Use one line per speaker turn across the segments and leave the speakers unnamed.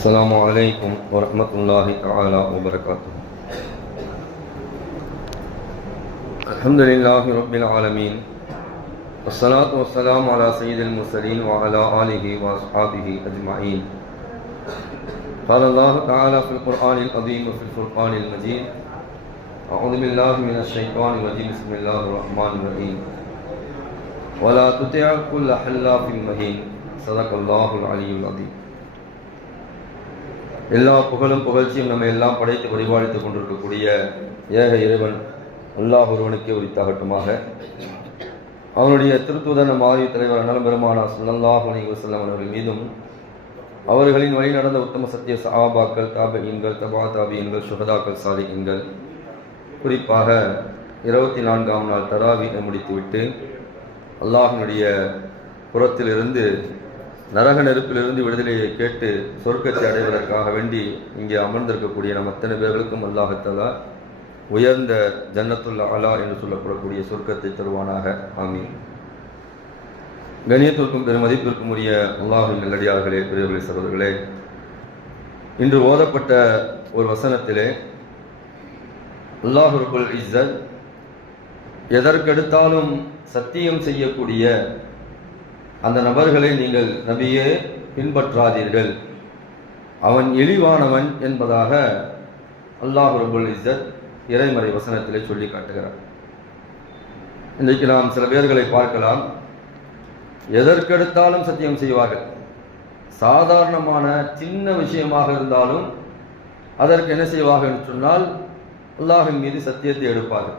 السلام علیکم ورحمۃ اللہ تعالی وبرکاتہ۔ الحمد رب العالمین، والصلاة والسلام على سید المرسلین وعلى آلہ واصحابہ اجمعین۔ قال اللہ تعالی فی القرآن العظیم وفی الفرقان المجید، اعوذ باللہ من الشیطان الرجیم، بسم اللہ الرحمن الرحیم۔ ولا تطع كل حلاف مهین صدق اللہ العلی العظیم۔ எல்லா புகழும் புகழ்ச்சியும் நம்ம எல்லாம் படைத்து பரிபாலித்துக் கொண்டிருக்கக்கூடிய ஏக இறைவன் அல்லாஹ் ஒருவனுக்கே உரித்தாகட்டுமாக. அவனுடைய திருத்துதன மாறி தலைவர் அண்ணல் பெருமானா சுல்லல்லாஹ் அலி வசல்லம் அவர்கள் மீதும் அவர்களின் வழி நடந்த உத்தம சத்திய சஹாபாக்கள் தாபீன்கள் தபா தாபியன்கள் சுகதாக்கள் சாலிகங்கள் குறிப்பாக இருபத்தி நான்காம் நாள் தராவினை முடித்துவிட்டு அல்லாஹினுடைய புறத்திலிருந்து நரக நெருப்பிலிருந்து விடுதலையை கேட்டு சொர்க்கத்தை அடைவதற்காக வேண்டி இங்கே அமர்ந்திருக்கக்கூடிய நம் அத்தனை பேர்களுக்கும் அல்லாஹத்தலா உயர்ந்த ஜன்னத்துல் அலா என்று சொல்லப்படக்கூடிய சொர்க்கத்தை தருவானாக. ஆமீன். கணியத்திற்கும் பெருமதிப்பிற்கும் உரிய அல்லாஹின் நல்லடியார்களே பெரியவர்களே சகோதரர்களே இன்று ஓதப்பட்ட ஒரு வசனத்திலே அல்லாஹுருக்குல் இஸ்ஸத் எதற்கெடுத்தாலும் சத்தியம் செய்யக்கூடிய அந்த நபர்களை நீங்கள் நபியே பின்பற்றாதீர்கள். அவன் இழிவானவன் என்பதாக அல்லாஹ் ரபுல் இசத் இறைமறை வசனத்திலே சொல்லி காட்டுகிறார் இன்றைக்கு நாம் சில பேர்களை பார்க்கலாம். எதற்கெடுத்தாலும் சத்தியம் செய்வார்கள். சாதாரணமான சின்ன விஷயமாக இருந்தாலும் அதற்கு என்ன செய்வார்கள் என்று சொன்னால் அல்லாஹின் மீது சத்தியத்தை எடுப்பார்கள்.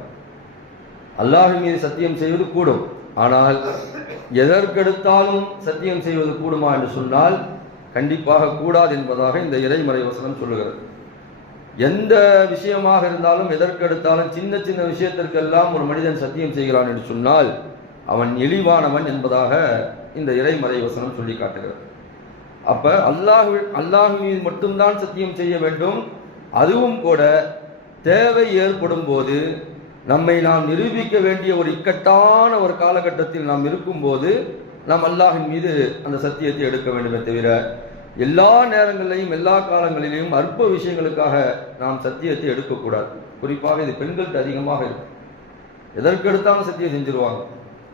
அல்லாஹின் மீது சத்தியம் செய்வது கூடும். ஆனால் எதற்கெடுத்தாலும் சத்தியம் செய்வது கூடுமா என்று சொன்னால் கண்டிப்பாக கூடாது என்பதாக இந்த இறைமறை வசனம் சொல்லுகிறது. எந்த விஷயமாக இருந்தாலும் எதற்கெடுத்தாலும் சின்ன சின்ன விஷயத்திற்கெல்லாம் ஒரு மனிதன் சத்தியம் செய்கிறான் என்று சொன்னால் அவன் இழிவானவன் என்பதாக இந்த இறைமறை வசனம் சொல்லி காட்டுகிறது. அப்ப அல்லாஹ் அல்லாஹ் மீது மட்டும்தான் சத்தியம் செய்ய வேண்டும். அதுவும் கூட தேவை ஏற்படும் போது நம்மை நாம் நிரூபிக்க வேண்டிய ஒரு இக்கட்டான ஒரு காலகட்டத்தில் நாம் இருக்கும்போது நாம் அல்லாஹின் மீது அந்த சத்தியத்தை எடுக்க வேண்டுமே தவிர எல்லா நேரங்களிலையும் எல்லா காலங்களிலையும் அற்ப விஷயங்களுக்காக நாம் சத்தியத்தை எடுக்கக்கூடாது. குறிப்பாக இது பெண்கள்கிட்ட அதிகமாக இருக்கு. எதற்கு எடுத்தாலும் சத்தியம் செஞ்சிருவாங்க.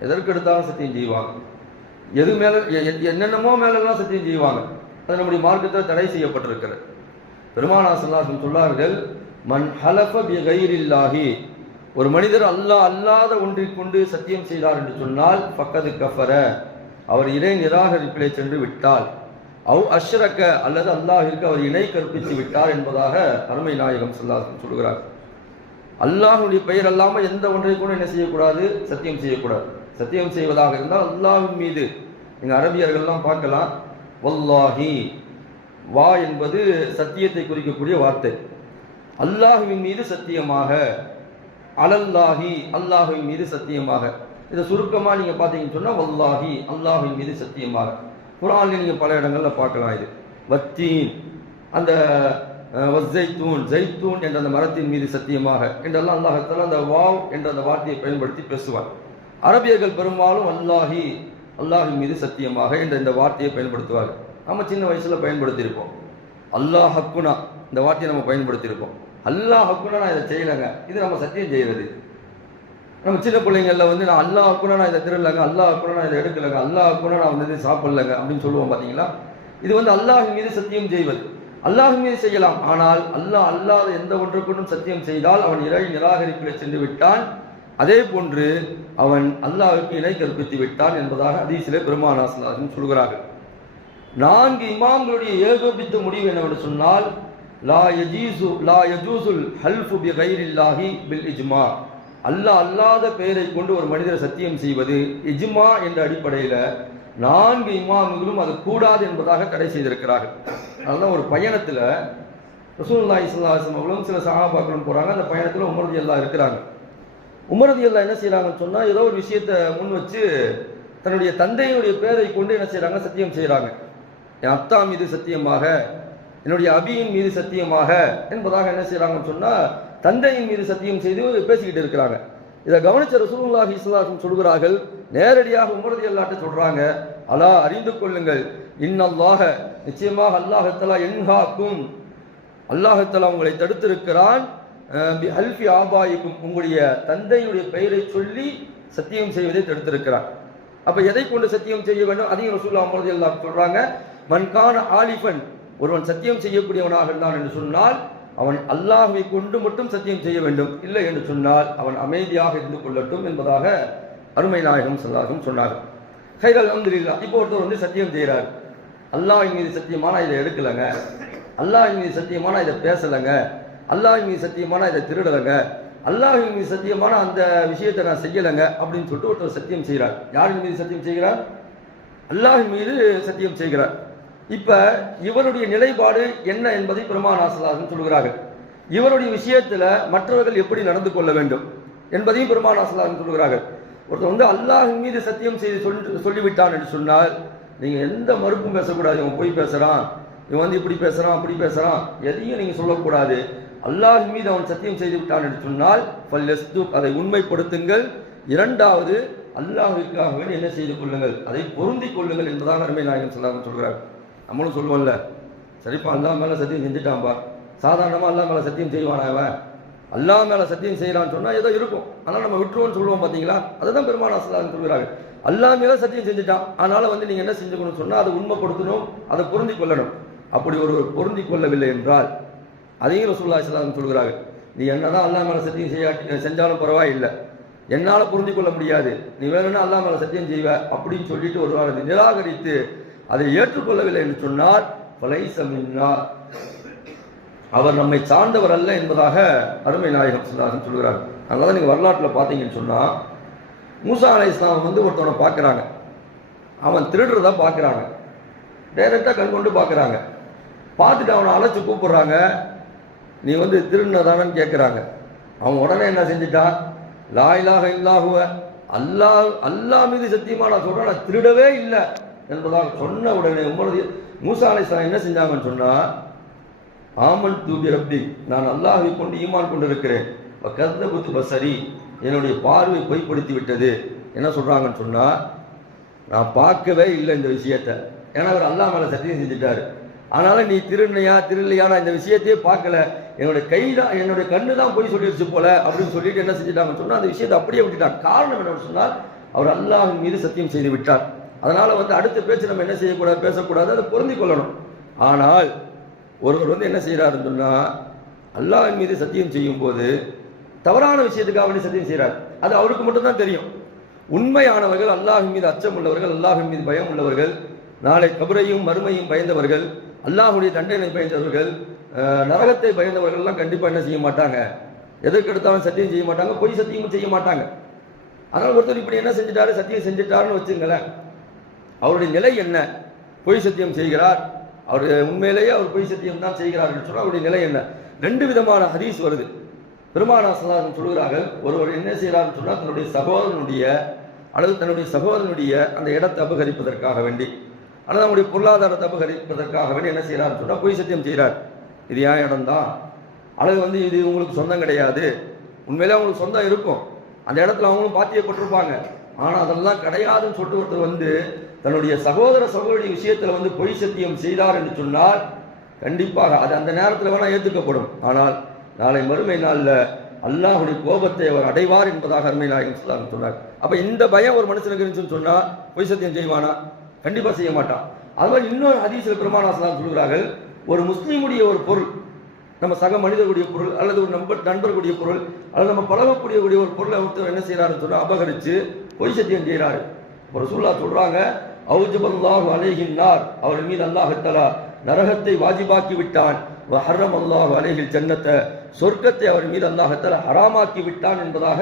எதற்கு எடுத்தாலும் சத்தியம் செய்வாங்க. எது மேல என்னென்னமோ மேலெல்லாம் சத்தியம் செய்வாங்க. அது நம்முடைய மார்க்கத்தில் தடை செய்யப்பட்டிருக்கிறது. பெருமானாசல்லாசன் சொன்னார்கள் மண் ஹலஃப பி கைரில்லாஹி ஒரு மனிதர் அல்லாஹ் அல்லாத ஒன்றை கொண்டு சத்தியம் செய்தார் என்று சொன்னால் பக்கது கஃபர. அவர் இணை நிராகரிப்பிலே சென்று விட்டால் அவ் அஷ்ரக்க அல்லது அல்லாஹிற்கு அவர் இணை கற்பித்து விட்டார் என்பதாக அருமை நாயகம் சொல்லாசன் சொல்கிறார். அல்லாஹுடைய பெயர் அல்லாமல் எந்த ஒன்றை கூட என்ன செய்யக்கூடாது? சத்தியம் செய்யக்கூடாது. சத்தியம் செய்வதாக இருந்தால் அல்லாஹின் மீது. எங்கள் அரபியர்கள்லாம் பார்க்கலாம். வல்லாஹி. வா என்பது சத்தியத்தை குறிக்கக்கூடிய வார்த்தை. அல்லாஹுவின் மீது சத்தியமாக. அலல்லாஹி அல்லாஹுவின் மீது சத்தியமாக. இதை சுருக்கமாக நீங்கள் பார்த்தீங்கன்னு சொன்னால் வல்லாஹி அல்லாஹுவின் மீது சத்தியமாக. குரானில் நீங்கள் பல இடங்களில் பார்க்கலாம் இது. வத்தீன் அந்த வஸ்ஸைத்தூன் ஜெய்தூன் என்ற அந்த மரத்தின் மீது சத்தியமாக. என்றெல்லாம் அல்லாஹத்தால் அந்த வாவ் என்ற அந்த வார்த்தையை பயன்படுத்தி பேசுவார். அரபியர்கள் பெரும்பாலும் அல்லாஹி அல்லாஹின் மீது சத்தியமாக என்ற இந்த வார்த்தையை பயன்படுத்துவார் நம்ம சின்ன வயசில் பயன்படுத்தியிருப்போம். அல்லாஹ் ஹக்குனா இந்த வார்த்தையை நம்ம பயன்படுத்தியிருப்போம். அல்லாஹ் ஹக்குனா நான் இதை செய்யலைங்க. இது நம்ம சத்தியம் செய்கிறது நம்ம சின்ன பிள்ளைங்கள வந்து நான் அல்லாஹ் ஹக்குனா நான் இதை திருடலைங்க அல்லாஹ் ஹக்குனா நான் இதை எடுக்கலைங்க அல்லாஹ் ஹக்குனா நான் வந்து சாப்பிடலைங்க அப்படின்னு சொல்லுவோம் பார்த்தீங்களா இது வந்து அல்லாஹ் மீது சத்தியம் செய்வது. அல்லாஹ் மீது செய்யலாம். ஆனால் அல்லாஹ் அல்லாத எந்த ஒன்றுக்கும் சத்தியம் செய்தால் அவன் இறை நிராகரிப்பில் சென்று விட்டான். அதே போன்று அவன் அல்லாஹுக்கு இணை கற்பித்து விட்டான் என்பதாக அதீசிலே பெருமானாசனாசன் சொல்கிறார்கள் நான்கு இமாம்களுடைய ஏகோபித்த முடிவு என்னவென்று சொன்னால் லா யஜீசு லா யஜூசுல் ஹல்ஃபு பி கைரில்லாஹி பில் இஜ்மா. அல்லாஹ் அல்லாத பெயரை கொண்டு ஒரு மனிதர் சத்தியம் செய்வது இஜ்மா என்ற அடிப்படையில் நான்கு இமாம்களும் அது கூடாது என்பதாக தடை செய்திருக்கிறார்கள். அதனால ஒரு பயணத்தில் ரசூல்லா இஸ்லாசம் அவர்களும் சில சகாபாக்களும் போகிறாங்க அந்த பயணத்தில் உமரதி எல்லாம் இருக்கிறாங்க. உமரதி எல்லாம் என்ன செய்கிறாங்கன்னு சொன்னால் ஏதோ ஒரு விஷயத்தை முன் வச்சு தன்னுடைய தந்தையினுடைய பேரை கொண்டு என்ன செய்கிறாங்க சத்தியம் செய்கிறாங்க என் அத்தா மீது சத்தியமாக என்னுடைய அபியின் மீது சத்தியமாக என்பதாக என்ன செய்கிறாங்கன்னு சொன்னால் தந்தையின் மீது சத்தியம் செய்து பேசிக்கிட்டு இருக்கிறாங்க. இதை கவனிச்ச ரசூலுல்லாஹி இஸ்லாஹும் சொல்கிறார்கள் நேரடியாக உமரதி அல்லாட்ட சொல்கிறாங்க அலா அறிந்து கொள்ளுங்கள் இன்னல்லாக நிச்சயமாக அல்லாஹத்தலா என்ஹாக்கும் அல்லாஹத்தலா உங்களை தடுத்திருக்கிறான் அஹ், அல்ஃபி ஆபாயிக்கும் உங்களுடைய தந்தையுடைய பெயரை சொல்லி சத்தியம் செய்வதை தடுத்திருக்கிறான். அப்போ எதை கொண்டு சத்தியம் செய்ய வேண்டும்? அதையும் ரசூல்லா உமரதி அல்லாஹ் சொல்கிறாங்க மன்கான ஆலிஃபன் ஒருவன் சத்தியம் செய்யக்கூடியவனாக இருந்தான் என்று சொன்னால் அவன் அல்லாஹ்வை கொண்டு மட்டும் சத்தியம் செய்ய வேண்டும். இல்லை என்று சொன்னால் அவன் அமைதியாக இருந்து கொள்ளட்டும் என்பதாக அருமை நாயகம் சொல்லாகும் சொன்னார்கள். கைகள் அல்ஹம்துலில்லா இப்போ ஒருத்தர் வந்து சத்தியம் செய்கிறார். அல்லாஹ் மீது சத்தியமான இதை எடுக்கலைங்க. அல்லாஹ் மீது சத்தியமான இதை பேசலைங்க. அல்லாஹ் மீது சத்தியமான இதை திருடலைங்க. அல்லாஹ் மீது சத்தியமான அந்த விஷயத்தை நான் செய்யலைங்க அப்படின்னு சொல்லிட்டு ஒருத்தர் சத்தியம் செய்கிறார். யாரின் மீது சத்தியம் செய்கிறார்? அல்லாஹ் மீது சத்தியம் செய்கிறார். இப்போ இவருடைய நிலைப்பாடு என்ன என்பதை பெருமானாசலாசன் சொல்கிறார்கள் இவருடைய விஷயத்தில் மற்றவர்கள் எப்படி நடந்து கொள்ள வேண்டும் என்பதையும் பெருமானாசலாசன் சொல்கிறார்கள் ஒருத்தர் வந்து அல்லாஹ் மீது சத்தியம் செய்து சொல்லி சொல்லிவிட்டான் என்று சொன்னால் நீங்கள் எந்த மறுப்பும் பேசக்கூடாது. இவன் போய் பேசுகிறான் இவன் வந்து இப்படி பேசுகிறான் அப்படி பேசுகிறான் எதையும் நீங்கள் சொல்லக்கூடாது. அல்லாஹ் மீது அவன் சத்தியம் செய்து விட்டான் என்று சொன்னால் பல்லெஸ்து அதை உண்மைப்படுத்துங்கள். இரண்டாவது அல்லாஹ்விற்காக என்ன செய்து கொள்ளுங்கள். அதை பொருந்திக் கொள்ளுங்கள் என்பதாக அருமை நாயகன் சொல்லாமல் சொல்கிறார் நம்மளும் சொல்லுவோம்ல சரிப்பா அல்லா மேலே சத்தியம் செஞ்சுட்டான்பா. சாதாரணமாக அல்லா மேலே சத்தியம் செய்வானா அவன் அல்லாஹ் மேலே சத்தியம் செய்யலாம்னு சொன்னால் ஏதோ இருக்கும். ஆனால் நம்ம விட்டுருவோம்னு சொல்லுவோம் பாத்தீங்களா? அதுதான் பெருமான சொல்லான்னு சொல்கிறாங்க அல்லா மேலே சத்தியம் செஞ்சுட்டான். அதனால் வந்து நீங்கள் என்ன செஞ்சுக்கணும்னு சொன்னால் அதை உண்மைப்படுத்தணும் அதை பொருந்தி கொள்ளணும். அப்படி ஒரு பொருந்தி கொள்ளவில்லை என்றால் அதையும் ரசூல்லா இஸ்லாம் சொல்கிறாங்க நீ என்ன தான் அல்லா மேலே சத்தியம் செய்ய செஞ்சாலும் பரவாயில்லை. என்னால் புரிந்து கொள்ள முடியாது. நீ வேணும்னா அல்லா மேலே சத்தியம் செய்வ அப்படின்னு சொல்லிட்டு ஒரு வாரத்தை நிராகரித்து அதை ஏற்றுக்கொள்ளவில்லை என்று சொன்னால் பலைசமின்னா அவர் நம்மை சார்ந்தவர் அல்ல என்பதாக அருமை நாயகம் சொன்னார்கள் சொல்கிறார் அதனால நீங்கள் வரலாற்றில் பார்த்தீங்கன்னு சொன்னால் மூசா அலை இஸ்லாம் வந்து ஒருத்தவனை பார்க்குறாங்க. அவன் திருடுறதா பார்க்குறாங்க. டைரெக்டாக கண் கொண்டு பார்க்குறாங்க. பார்த்துட்டு அவனை அழைச்சி கூப்பிடுறாங்க. நீ வந்து திருடினதானன்னு கேட்குறாங்க அவன் உடனே என்ன செஞ்சிட்டான் லா இல்லாகுவ இல்லாஹுவ அல்லாஹ் அல்லாஹ் மீது சத்தியமாக நான் சொல்கிறேன் நான் திருடவே இல்லை. என்பதாக சொன்ன உடனே உங்களது மூசா அலைஹிஸ்ஸலாம் என்ன செஞ்சாங்கன்னு சொன்னா ஆமன் தூபி ரப்பி நான் அல்லாஹை கொண்டு ஈமான் கொண்டிருக்கிறேன். கர்தபுத்து பசரி என்னுடைய பார்வை பொய்ப்படுத்தி விட்டது. என்ன சொல்றாங்கன்னு சொன்னா நான் பார்க்கவே இல்லை இந்த விஷயத்தை. ஏன்னா அவர் அல்லாஹ் மேல சத்தியம் செஞ்சுட்டாரு. ஆனாலும் நீ திருநியா திருநிலையா நான் இந்த விஷயத்தையே பார்க்கல. என்னுடைய கை தான் என்னுடைய கண்ணு தான் போய் சொல்லிடுச்சு போல அப்படின்னு சொல்லிட்டு என்ன செஞ்சுட்டாங்கன்னு சொன்னா அந்த விஷயத்தை அப்படியே விட்டுட்டார் காரணம் என்ன சொன்னால் அவர் அல்லாஹின் மீது சத்தியம் செய்து விட்டார். அதனால் வந்து அடுத்த பேச்சு நம்ம என்ன செய்யக்கூடாது பேசக்கூடாது அதை பொருந்தி கொள்ளணும். ஆனால் ஒருவர் வந்து என்ன செய்கிறாருன்னு சொன்னால் அல்லாஹின் மீது சத்தியம் செய்யும் போது தவறான விஷயத்துக்காக வேண்டி சத்தியம் செய்கிறார் அது அவருக்கு மட்டும்தான் தெரியும். உண்மையானவர்கள் அல்லாஹின் மீது அச்சம் உள்ளவர்கள் அல்லாஹின் மீது பயம் உள்ளவர்கள் நாளை கபரையும் மறுமையும் பயந்தவர்கள் அல்லாஹுடைய தண்டனை பயந்தவர்கள் நரகத்தை பயந்தவர்கள்லாம் கண்டிப்பாக என்ன செய்ய மாட்டாங்க. எதற்கு எடுத்தாலும் சத்தியம் செய்ய மாட்டாங்க பொய் சத்தியமும் செய்ய மாட்டாங்க. அதனால் ஒருத்தர் இப்படி என்ன செஞ்சிட்டாரு சத்தியம் செஞ்சுட்டாருன்னு வச்சுங்களேன் அவருடைய நிலை என்ன? பொய் சத்தியம் செய்கிறார். அவர் உண்மையிலேயே அவர் பொய் சத்தியம் தான் செய்கிறார் என்று சொன்னால் அவருடைய நிலை என்ன? ரெண்டு விதமான ஹதீஸ் வருது. பெருமானாசலாசன் சொல்கிறார்கள் ஒருவர் என்ன செய்கிறார்னு சொன்னால் தன்னுடைய சகோதரனுடைய அல்லது தன்னுடைய சகோதரனுடைய அந்த இடத்தை அபகரிப்பதற்காக வேண்டி அல்லது அவருடைய பொருளாதாரத்தை அபகரிப்பதற்காக வேண்டி என்ன செய்கிறார்னு சொன்னால் பொய் சத்தியம் செய்கிறார். இது ஏன் இடம்தான் அல்லது வந்து இது உங்களுக்கு சொந்தம் கிடையாது. உண்மையிலே அவங்களுக்கு சொந்தம் இருக்கும். அந்த இடத்துல அவங்களும் பாத்தியப்பட்டிருப்பாங்க. ஆனால் அதெல்லாம் கிடையாதுன்னு சொல்லிட்டு ஒருத்தர் வந்து தன்னுடைய சகோதர சகோதரி விஷயத்தில் வந்து பொய் சத்தியம் செய்தார் என்று சொன்னால் கண்டிப்பாக அது அந்த நேரத்தில் வேணால் ஏற்றுக்கப்படும் ஆனால் நாளை மறுமை நாளில் அல்லாஹுடைய கோபத்தை அவர் அடைவார் என்பதாக அருமை நாயகம் சொன்னார். அப்போ இந்த பயம் ஒரு மனுஷனுக்கு இருந்துச்சுன்னு சொன்னால் பொய் சத்தியம் செய்வானா? கண்டிப்பாக செய்ய மாட்டான். அது மாதிரி இன்னொரு அதிசயில் பெருமானாசலாம் சொல்கிறார்கள் ஒரு முஸ்லீமுடைய ஒரு பொருள் நம்ம சக மனிதர்களுடைய பொருள் அல்லது ஒரு நண்பர் நண்பர்களுடைய பொருள் அல்லது நம்ம பழகக்கூடிய ஒரு பொருளை ஒருத்தர் என்ன செய்கிறாருன்னு சொன்னால் அபகரித்து பொய் சத்தியம் செய்கிறாரு ஒரு சூழலா சொல்கிறாங்க அவுஜபல்லாஹு அலைகின்றார் அவர் மீது அல்லாஹத்தலா நரகத்தை வாஜிபாக்கி விட்டான் ஹர்ரம் அல்லாஹு அலேஹில் ஜன்னத்தை சொர்க்கத்தை அவர் மீது அல்லாஹத்தலா ஹராமாக்கி விட்டான் என்பதாக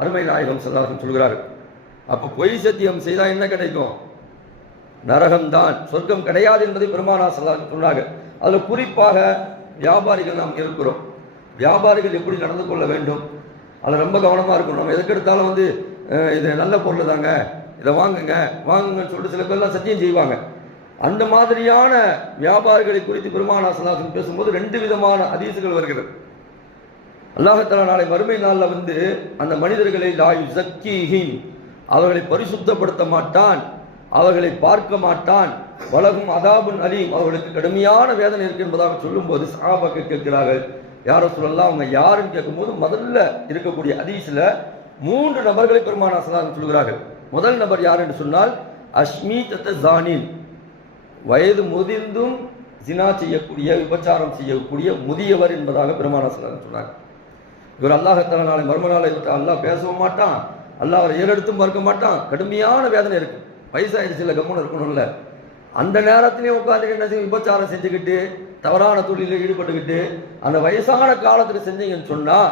அருமை நாயகம் சதாசம் சொல்கிறார்கள் அப்போ பொய் சத்தியம் செய்தால் என்ன கிடைக்கும்? நரகம்தான். சொர்க்கம் கிடையாது என்பதை பெருமானா சதாசம் சொன்னாங்க அதில் குறிப்பாக வியாபாரிகள் நாம் இருக்கிறோம். வியாபாரிகள் எப்படி நடந்து கொள்ள வேண்டும்? அதில் ரொம்ப கவனமாக இருக்கணும். நம்ம எதுக்கு எடுத்தாலும் வந்து இது நல்ல பொருள் தாங்க. இதை வாங்குங்க வாங்குங்கன்னு சொல்லிட்டு சில பேர்லாம் சத்தியம் செய்வாங்க. அந்த மாதிரியான வியாபாரிகளை குறித்து பெருமானா சல்லாசன் பேசும்போது ரெண்டு விதமான அதிசுகள் வருகிறது. அல்லாஹத்தலா நாளை மறுமை நாளில் வந்து அந்த மனிதர்களை லாயு சக்கீஹின் அவர்களை பரிசுத்தப்படுத்த மாட்டான் அவர்களை பார்க்க மாட்டான் வலகும் அதாபுன் அலீம் அவர்களுக்கு கடுமையான வேதனை இருக்கு என்பதாக சொல்லும்போது சாபாக்க கேட்கிறார்கள். யாரோ சொல்லலாம் அவங்க யாருன்னு கேட்கும்போது முதல்ல இருக்கக்கூடிய ஹதீஸ்ல மூன்று நபர்களை பெருமானா சலாம் சொல்கிறார்கள் முதல் நபர் யார் என்று சொன்னால் அஷ்மி தத்த ஜானின் வயது முதிர்ந்தும் ஜினா செய்யக்கூடிய விபச்சாரம் செய்யக்கூடிய முதியவர் என்பதாக பெருமான சொன்னார் சொன்னாங்க இவர் அல்லாஹத்தால நாளை மர்ம நாளை அல்லாஹ் பேசவும் மாட்டான். அல்லாஹ் அவரை ஏறெடுத்தும் பார்க்க மாட்டான். கடுமையான வேதனை இருக்கு வயசாயிடுச்சு இல்லை கம்முன்னு இருக்கணும்ல. அந்த நேரத்திலையும் உட்காந்து என்ன செய்யும்? விபச்சாரம் செஞ்சுக்கிட்டு தவறான தொழிலில் ஈடுபட்டுக்கிட்டு அந்த வயசான காலத்தில் செஞ்சீங்கன்னு சொன்னால்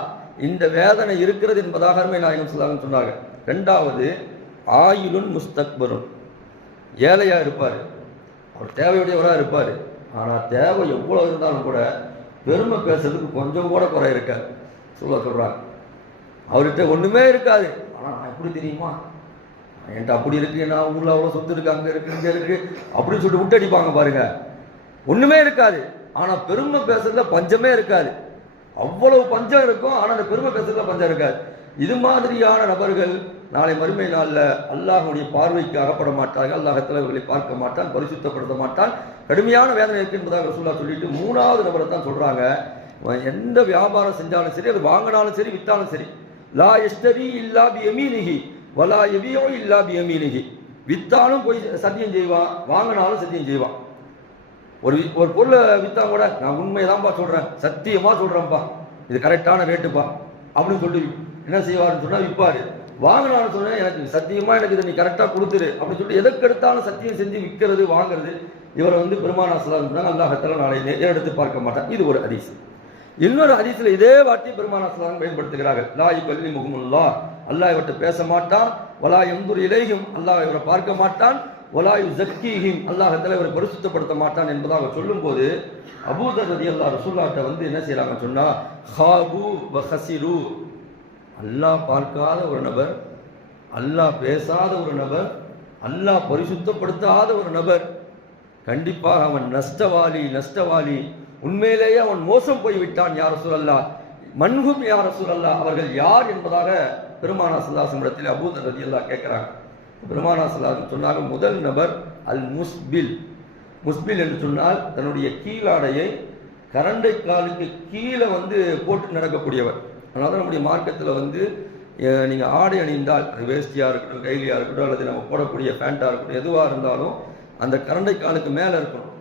இந்த வேதனை இருக்கிறது என்பதாக நாயகம் சொல்லாங்கன்னு சொன்னாங்க. ரெண்டாவது ஆயுளுன் முஸ்தக்பரும். ஏழையாக இருப்பார். அவர் தேவையுடையவராக இருப்பார். ஆனால் தேவை எவ்வளோ இருந்தாலும் கூட பெருமை பேசுறதுக்கு கொஞ்சம் கூட குறை இருக்காது. சொல்ல சொல்கிறாங்க அவர்கிட்ட ஒன்றுமே இருக்காது. ஆனால் நான் எப்படி தெரியுமா? என்கிட்ட அப்படி இருக்கு நான் ஊரில் அவ்வளோ சொத்து இருக்கு அங்கே இருக்கு இங்கே இருக்கு அப்படின்னு சொல்லிட்டு விட்டடிப்பாங்க பாருங்க. ஒன்றுமே இருக்காது. ஆனால் பெருமை பேசுறதுல பஞ்சமே இருக்காது. அவ்வளவு பஞ்சம் இருக்கும் ஆனால் அந்த பெருமை பேசுறதுல பஞ்சம் இருக்காது. இது மாதிரியான நபர்கள் நாளை மறுமை நாளில் அல்லாஹுடைய பார்வைக்கு அகப்பட மாட்டார்கள். அல்லாஹ் தலைவர்களை பார்க்க மாட்டான் பரிசுத்தப்படுத்த மாட்டான். கடுமையான வேதனை இருக்கு என்பதாக ரசூலா சொல்லிட்டு மூணாவது நபரை தான் சொல்கிறாங்க எந்த வியாபாரம் செஞ்சாலும் சரி அது வாங்கினாலும் சரி வித்தாலும் சரி லா எஸ்டரி இல்லா பி எமீனிகி வலா எபியோ இல்லா பி எமீனிகி வித்தாலும் போய் சத்தியம் செய்வான் வாங்கினாலும் சத்தியம் செய்வான். ஒரு ஒரு பொருளை வித்தா கூட நான் உண்மையை தான்ப்பா சொல்கிறேன் சத்தியமா சொல்கிறேன்ப்பா இது கரெக்டான ரேட்டுப்பா அப்படின்னு சொல்லிட்டு என்ன செய்வாருன்னு சொன்னா விற்பாரு. வாங்கினான்னு சொன்னேன் எனக்கு சத்தியமா எனக்கு இதை நீ கரெக்டாக கொடுத்துரு அப்படின்னு சொல்லிட்டு எதற்கு எடுத்தாலும் சத்தியம் செஞ்சு விற்கிறது வாங்குறது இவரை வந்து பெருமானா சலாம் சொன்னாங்க அல்லாஹத்தில் நாளை நே- எடுத்து பார்க்க மாட்டான்? இது ஒரு ஹதீஸ். இன்னொரு ஹதீஸ்ல இதே வார்த்தை பெருமானா சலாம் பயன்படுத்துகிறார்கள். லா கல்வி முகமுல்லா அல்லாஹ் இவர்கிட்ட பேச மாட்டான். வலா எந்தூர் இலையும் அல்லாஹ் இவரை பார்க்க மாட்டான். ஒலாயு ஜக்கீஹிம் அல்லாஹத்தில் இவரை பரிசுத்தப்படுத்த மாட்டான் என்பதாக சொல்லும்போது அபூதர் ரதி அல்லா ரசூல்லாட்ட வந்து என்ன செய்கிறாங்க சொன்னா ஹாபு வஹசிரு. அல்லாஹ் பார்க்காத ஒரு நபர் அல்லாஹ் பேசாத ஒரு நபர் அல்லாஹ் பரிசுத்தப்படுத்தாத ஒரு நபர் கண்டிப்பாக அவன் நஷ்டவாளி நஷ்டவாளி. உண்மையிலேயே அவன் மோசம் போய் விட்டான் யார் சொல்லல்லா மன்ஹும் யார் சொல்லல்லா அவர்கள் யார் என்பதாக பெருமானா சல்லாசம் இடத்தில் அபூதர் ரதி அல்லா கேட்குறாங்க. பெருமானா சல்லாசம் சொன்னாங்க முதல் நபர் அல் முஸ்பில் முஸ்பில் என்று சொன்னால் தன்னுடைய கீழாடையை கரண்டை காலுக்கு கீழே வந்து போட்டு நடக்கக்கூடியவர். அதனால தான் நம்முடைய மார்க்கத்தில் வந்து நீங்கள் ஆடை அணிந்தால் அது வேஷ்டியாக இருக்கட்டும் கைலியாக இருக்கட்டும் அல்லது நம்ம போடக்கூடிய பேண்ட்டாக இருக்கட்டும் எதுவாக இருந்தாலும் அந்த கரண்டை காலுக்கு மேலே இருக்கணும்.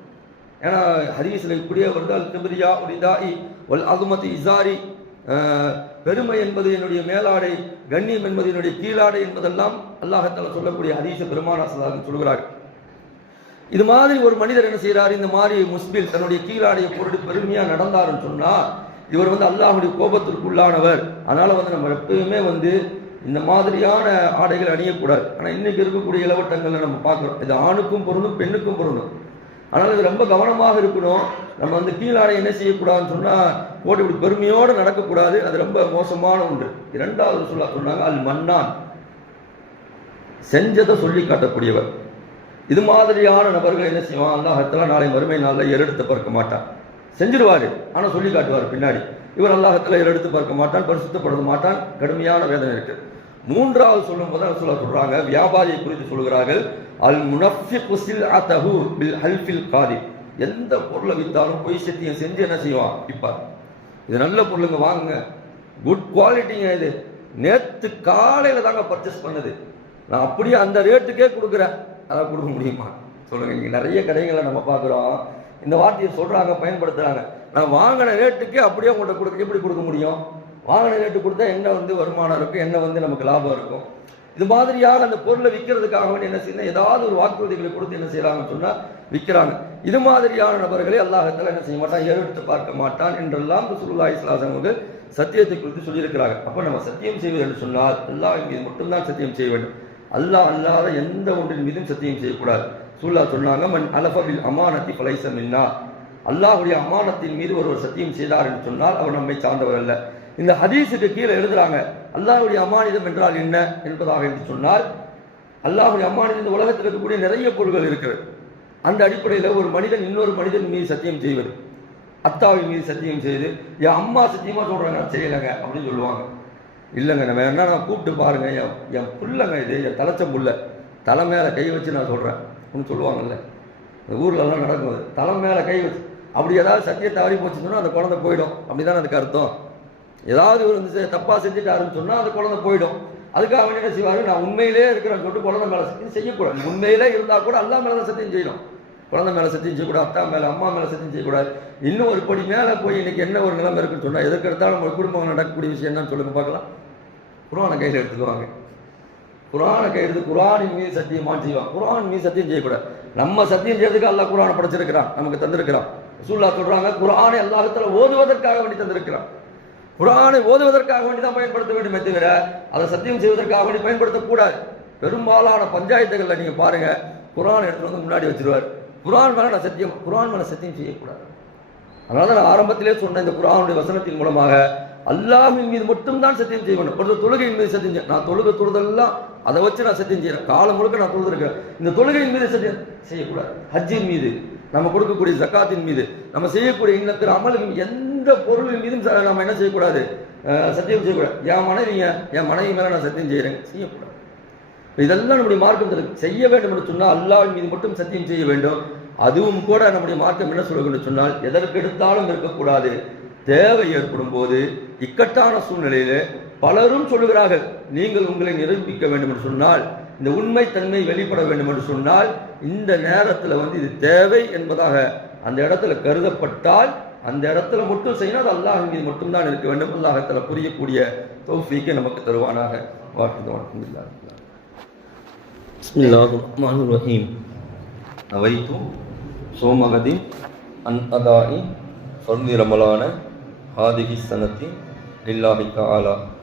ஏன்னா ஹதீஸில் இப்படியே வருதால் அல் கிபிரியா உரிதாயி ஒல் அகுமதி இசாரி. பெருமை என்பது என்னுடைய மேலாடை கண்ணியம் என்பது என்னுடைய கீழாடை என்பதெல்லாம் அல்லாஹத்தால் சொல்லக்கூடிய ஹதீஸ பெருமானாசலாக சொல்கிறார்கள் இது மாதிரி ஒரு மனிதர் என்ன செய்கிறார் இந்த மாதிரி முஸ்பில் தன்னுடைய கீழாடையை பொருட்டு பெருமையாக நடந்தாருன்னு சொன்னால் இவர் வந்து அல்லாஹுடைய கோபத்திற்குள்ளானவர். அதனால வந்து நம்ம எப்பயுமே வந்து இந்த மாதிரியான ஆடைகள் அணியக்கூடாது. ஆனால் இன்னைக்கு இருக்கக்கூடிய இளவட்டங்களை நம்ம பார்க்குறோம். இது ஆணுக்கும் பொருந்தும் பெண்ணுக்கும் பொருணும் ஆனால் இது ரொம்ப கவனமாக இருக்கணும். நம்ம வந்து கீழாடை என்ன செய்யக்கூடாதுன்னு சொன்னால் போட்டு இப்படி பெருமையோடு நடக்கக்கூடாது. அது ரொம்ப மோசமான ஒன்று. இரண்டாவது சொல்ல சொன்னாங்க அது மன்னான் செஞ்சதை சொல்லி காட்டக்கூடியவர். இது மாதிரியான நபர்கள் என்ன செய்வான் அல்லாஹத்தெல்லாம் நாளை மறுமை நாளில் எரெடுத்து பார்க்க மாட்டான். செஞ்சிருவார். ஆனால் சொல்லி காட்டுவார் பின்னாடி. இவர் அல்லாஹத்தில் எடுத்து பார்க்க மாட்டான் பரிசுத்தப்படுத்த மாட்டான் கடுமையான வேதனை இருக்கு. மூன்றாவது சொல்லும் போது சொல்ல சொல்றாங்க வியாபாரியை குறித்து சொல்கிறார்கள் அல் முனஃபி குசில் அத்தஹு பில் ஹல்ஃபில் காதி. எந்த பொருளை வித்தாலும் பொய் சத்தியம் செஞ்சு என்ன செய்வான்? இப்போ இது நல்ல பொருளுங்க வாங்குங்க. குட் குவாலிட்டிங்க இது. நேற்று காலையில் தாங்க பர்ச்சேஸ் பண்ணது. நான் அப்படியே அந்த ரேட்டுக்கே கொடுக்குறேன். அதை கொடுக்க முடியுமா? சொல்லுங்க இங்கே நிறைய கடைகளை நம்ம பார்க்குறோம். இந்த வார்த்தையை சொல்கிறாங்க பயன்படுத்துகிறாங்க நான் வாங்கின ரேட்டுக்கே அப்படியே உங்கள்கிட்ட கொடுக்க எப்படி கொடுக்க முடியும்? வாங்கின ரேட்டு கொடுத்தா என்ன வந்து வருமானம் இருக்கும்? என்ன வந்து நமக்கு லாபம் இருக்கும்? இது மாதிரியாக அந்த பொருளை விற்கிறதுக்காக வேண்டி என்ன செய்யணும் ஏதாவது ஒரு வாக்குறுதிகளை கொடுத்து என்ன செய்யறாங்கன்னு சொன்னால் விற்கிறாங்க இது மாதிரியான நபர்களை அல்லாஹத்தில் என்ன செய்ய மாட்டான்? ஏறெடுத்து பார்க்க மாட்டான் என்றெல்லாம் சுருல்லா இஸ்லாசம் வந்து சத்தியத்தை குறித்து சொல்லியிருக்கிறாங்க அப்போ நம்ம சத்தியம் செய்வது என்று சொன்னால் அல்லாஹ் மீது மட்டும்தான் சத்தியம் செய்ய வேண்டும். அல்லாஹ் அல்லாத எந்த ஒன்றின் மீதும் சத்தியம் செய்யக்கூடாது. சூழலா சொன்னாங்க மன் அலஃபபில் அமானத்தி பலைச மின்னா. அல்லாஹுடைய அமானத்தின் மீது ஒருவர் சத்தியம் செய்தார் என்று சொன்னால் அவர் நம்மை சார்ந்தவர் அல்ல. இந்த ஹதீஸுக்கு கீழே எழுதுறாங்க அல்லாஹுடைய அமானிதம் என்றால் என்ன? என்பதாக என்று சொன்னால் அல்லாஹுடைய அம்மானிதம் இந்த உலகத்தில் இருக்கக்கூடிய நிறைய பொருள்கள் இருக்கிறது. அந்த அடிப்படையில் ஒரு மனிதன் இன்னொரு மனிதன் மீது சத்தியம் செய்வது அத்தாவின் மீது சத்தியம் செய்து என் அம்மா சத்தியமாக சொல்கிறாங்க நான் செய்யலைங்க அப்படின்னு சொல்லுவாங்க. இல்லைங்க நம்ம என்ன நான் கூப்பிட்டு பாருங்க என் என் புள்ளங்க இது என் தலைச்ச புள்ள தலை மேலே கை வச்சு நான் சொல்கிறேன் அப்படின்னு சொல்லுவாங்கல்ல. இந்த ஊர்லலாம் நடக்கும் அது. தலை மேலே கை வச்சு அப்படி ஏதாவது சத்தியத்தை தவறி போச்சுன்னா அந்த குழந்தை போயிடும். அப்படிதானே அதுக்கு அர்த்தம். ஏதாவது ஒரு வந்து தப்பாக செஞ்சுட்டாருன்னு சொன்னால் அந்த குழந்தை போயிடும். அதுக்காக வேண்டி என்ன செய்வாரு. நான் உண்மையிலே இருக்கிறேன்னு சொல்லிட்டு குழந்தை மேலே சத்தியம் செய்யக்கூடாது. உண்மையிலே இருந்தால் கூட அல்லா மேலே தான் சத்தியம் செய்யணும். குழந்தை மேலே சத்தியம் செய்யக்கூடாது அத்தா மேலே அம்மா மேலே சத்தியம் செய்யக்கூடாது. இன்னும் ஒரு படி மேலே போய் இன்றைக்கி என்ன ஒரு நிலைமை இருக்குன்னு சொன்னால் எதற்கு எடுத்தாலும் நம்ம குடும்பம் நடக்கக்கூடிய விஷயம் என்னன்னு சொல்லுங்க பார்க்கலாம். குரானை கையில் எடுத்துக்குவாங்க. குரானை கையெழுத்து குரானின் மீது சத்தியமாக செய்வான். குரான் மீது சத்தியம் செய்யக்கூடாது. நம்ம சத்தியம் செய்யறதுக்கு அல்லாஹ் குரானை படைச்சிருக்கிறான் நமக்கு தந்திருக்கிறான். சூல்லா சொல்றாங்க குரானை அல்லாஹத்துல ஓதுவதற்காக வேண்டி தந்திருக்கிறான். குரானை ஓதுவதற்காக வேண்டி தான் பயன்படுத்த வேண்டுமே தவிர அதை சத்தியம் செய்வதற்காக வேண்டி பயன்படுத்தக்கூடாது. பெரும்பாலான பஞ்சாயத்துகளில் நீங்கள் பாருங்க குரான் எடுத்து வந்து முன்னாடி வச்சிருவார். குரான் மேலே நான் சத்தியம் குரான் மேலே சத்தியம் செய்யக்கூடாது. அதனால தான் நான் ஆரம்பத்திலே சொன்ன இந்த குரானுடைய வசனத்தின் மூலமாக அல்லாஹ்வின் மீது மட்டும்தான் சத்தியம் செய்ய வேண்டும். தொழுகையின் மீது சத்தியம் செய்ய நான் தொழுகை தொழுதெல்லாம் அதை வச்சு நான் சத்தியம் செய்யறேன். காலம் முழுக்க நான் தொழுதுருக்கேன். இந்த தொழுகையின் மீது சத்தியம் செய்யக்கூடாது. ஹஜ்ஜின் மீது நம்ம கொடுக்கக்கூடிய ஜக்காத்தின் மீது நம்ம செய்யக்கூடிய இன்னத்தின் அமலின் எந்த பொருளின் மீதும் நம்ம என்ன செய்யக்கூடாது? சத்தியம் செய்யக்கூடாது. என் மனைவிங்க என் மனைவி மேலே நான் சத்தியம் செய்கிறேன் செய்யக்கூடாது. இதெல்லாம் நம்முடைய மார்க்கம் செய்ய வேண்டும் என்று சொன்னால் அல்லாவின் மீது மட்டும் சத்தியம் செய்ய வேண்டும். அதுவும் கூட நம்முடைய மார்க்கம் என்ன சொல்லுங்கன்னு சொன்னால் எதற்கு எடுத்தாலும் இருக்கக்கூடாது. தேவை ஏற்படும் போது இக்கட்டான சூழ்நிலையில் பலரும் சொல்லுகிறார்கள் நீங்கள் உங்களை நிரூபிக்க வேண்டும் என்று சொன்னால் இந்த உண்மை தன்மை வெளிப்பட வேண்டும் என்று சொன்னால் இந்த நேரத்தில் வந்து இது தேவை என்பதாக அந்த இடத்துல கருதப்பட்டால் அந்த இடத்துல மட்டும் செய்யணும் அது அல்லாஹ் மீது மட்டும்தான் இருக்க வேண்டும். அல்லாஹத்தில் புரியக்கூடிய தோஃபிக்கு நமக்கு தருவானாக. வாழ்த்து வணக்கம் பிஸ்மில்லாஹு ரஹீம் அவைத்தும் சோமகதி அன் அதாயி சொல்லிரமலான هذه السنة لله تعالى.